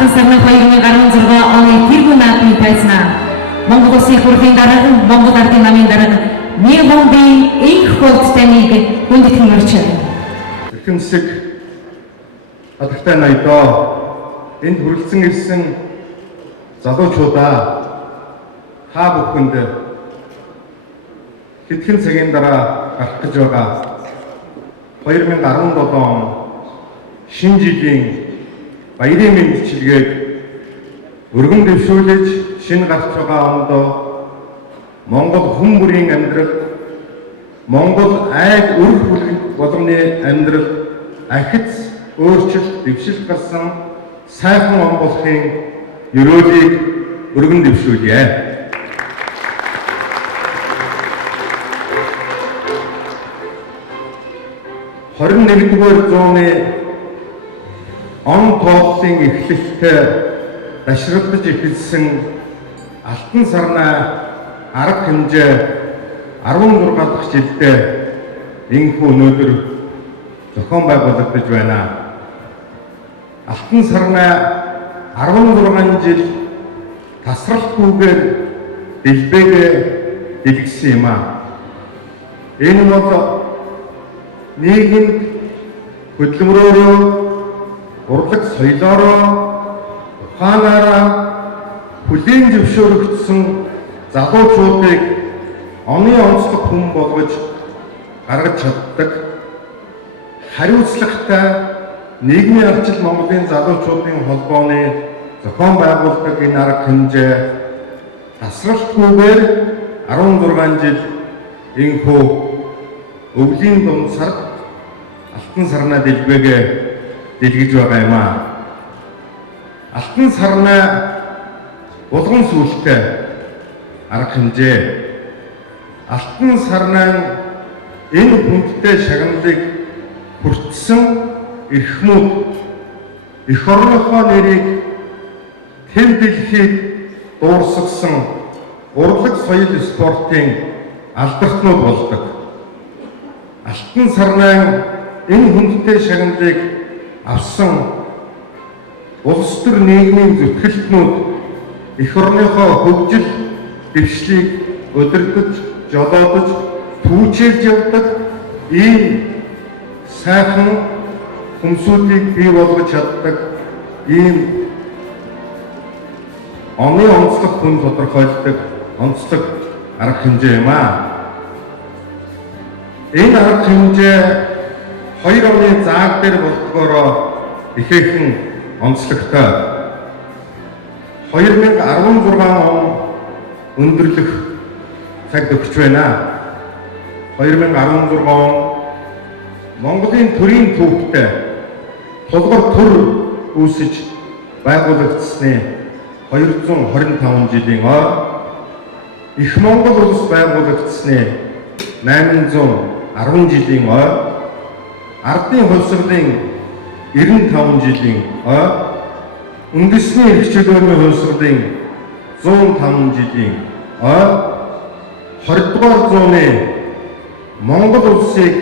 Алтан сарны 2016 оны тэргүүн наадмын тайзнаа Монгол Улсын их хурлын дарга Монгол Ардын намын дарга нэг бондын их болцтойныг хүндэтгэн өрч. Эрхэмсэг алдартай ноёдоо энд хүрэлцэн ирсэн залуучуудаа та бүхэнд хэдхэн цагийн дараа гарах гэж байгаа 2017 он шинэ жилийн баярын мэндчилгээг өргөн дэвшүүлж шинэ гарч байгаа онд Монгол хүн бүрийн амьдрал, Монгол айд үр болгоны амьдрал ахиц өөрчлөлт дэвшилт гарсан сайхан он болохын ёроолыг өргөн дэвшүүлье. Нэгдүгээр зууны он тооллын эхлэлтэй дашрагдж эхэлсэн алтан сарнай арга хэмжээ 16 дахь жилдээ энэхүү өнөөдөр зохион байгуулагдаж байна. Алтан сарнай 16 жил тасралтгүйгээр дэлбэгээ дэлгэсэн юм аа. Энэ бол нийгэмд хөдөлмөрөөрөө, урлаг соёлоороо, ухаанаараа хүлээн зөвшөөрөгдсөн залуучуудыг оны онцлог хүн болгож гаргаж чаддаг хариуцлагатай нийгмийн арчил Монголын залуучуудын холбооны зохион байгуулдаг энэ арга хэмжээ тасралтгүйгээр 16 жил энэхүү өвлийн дунд сард алтан сарнай дэлбэгээ дэлгэж байгаа юм аа. Алтан сарнай булган сүлтэй арга хэмжээ алтан сарнай энэ хүндтэй шагналыг хүртсэн эрхмүүд эх орныхоо нэрийг тэв дэлхийд дуурсгасан урлаг соёл спортын алдартнууд болдог. Алтан сарнай энэ хүндтэй шагналыг авсан улс төр нийгмийн зүтгэлтнүүд эх орныхоо хөгжил дэвшлийг удирдах, жолоодож, түүчилж явдаг ийм сайхан хүмсүүдийг бий болгож чаддаг ийм оны онцлог хүн тодорхойлдог онцлог арга хэмжээ юм аа. Энэ арга хэмжээ 2 оны зааг дээр болдгоороо ихээхэн онцлогтой. 2016 он өндөрлөх цаг төгсөж байна. 2016 он Монголын төрийн түүхтэй тулгуур төр үүсэж байгуулагдсны 225 жилийн ой Их Монгол улс байгуулагдсны 810 жилийн ой Ардын хувьсгалын 95 жилийн ой үндэсний эрх чөлөөний хувьсгалын 105 жилийн ой 20 дугаар зууны Монгол улсыг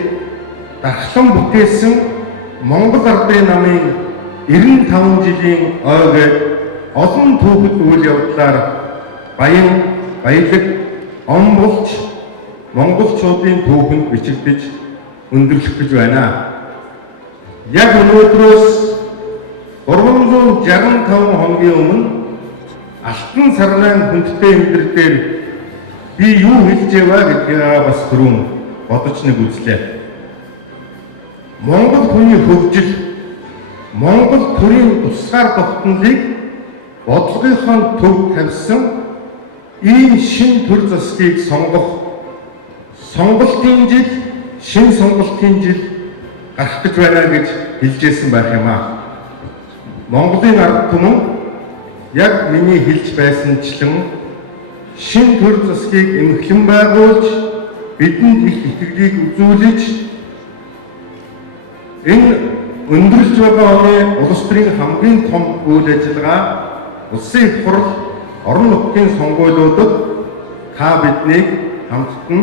дархлан бүтээсэн Монгол Ардын намын 95 жилийн ойг олон түүхэд үйл явдлаар баялаг он болж монголчуудын түүхэнд бичигдэж өндөрлөх гэж байна. Яг өнөөдрөөс 365 хоногийн өмнө алтан сарнай хүндтэй амьдрал дээр би юу хэлж яваа гэдгээ бас түрүүн бодож нэг үзлээ. Монгол хүний хөгжил, Монгол төрийн тусгаар тогтнолыг бодлогынхон төв тавьсан ийм шин төр засгийг сонгох сонголтын жил, шин сонголтын жил гарах гэж байна гэж хэлжсэн байх юм аа. Монголын ард түмэн яг миний хэлж байсанчлан шин төр засгийг эмхлэн байгуулж бидэнд их итгэлийг үзүүлж энэ өндөрлж байгаа оны улс төрийн хамгийн том үйл ажиллагаа улсын их хурл орон нутгийн сонгуулиудад та биднийг хамтдан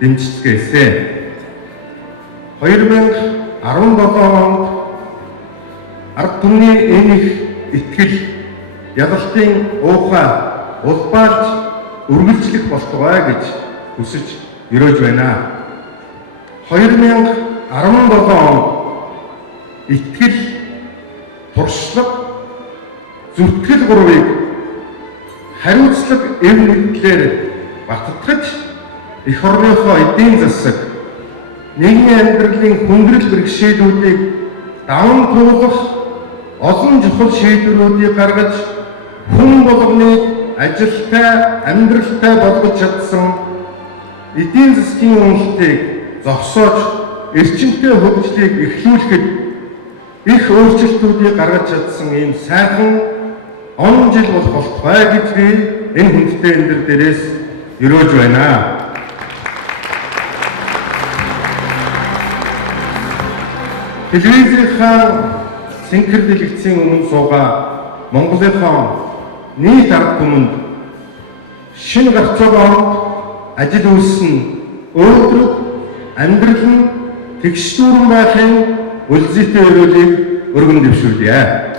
дэмжицгээсэй. 2017 онд ард түмний энэ их итгэл, ялалтын уухай улбаалж үргэлжлэх болтугай гэж хүсэж өрөөж байна. 2017 онд итгэл, туршлага, зүтгэл гурвыг хариуцлага эв нэгтлэр баттгаж эх орныхоо эдийн засаг, нийгмийн амьдралын хүндрэл бэрхшээлүүдийг даван туулах олон чухал шийдвэрүүдийг гаргаж хүн болгоныг ажилтай, амьдралтай болгож чадсан, эдийн засгийн уналтыг зогсоож эрчимтэй хөгжлийг эхлүүлэхэд их өөрчлөлтүүдийг гаргаж чадсан ийм сайхан он жил болох болтугай гэж би энэ хүндтэй энэ дээрээс өрөөж байна. Телевизийнхаа синхэр дэлгэцийн өмнө суугаа Монголынхаа нийт ард түмэнд шинэ гарч байгаа онд ажил үйлсэн өөрөөр амьдрал нь тэгш дүүрэн байхын үлзийтэй өрөөлийг өргөн дэвшүүлье.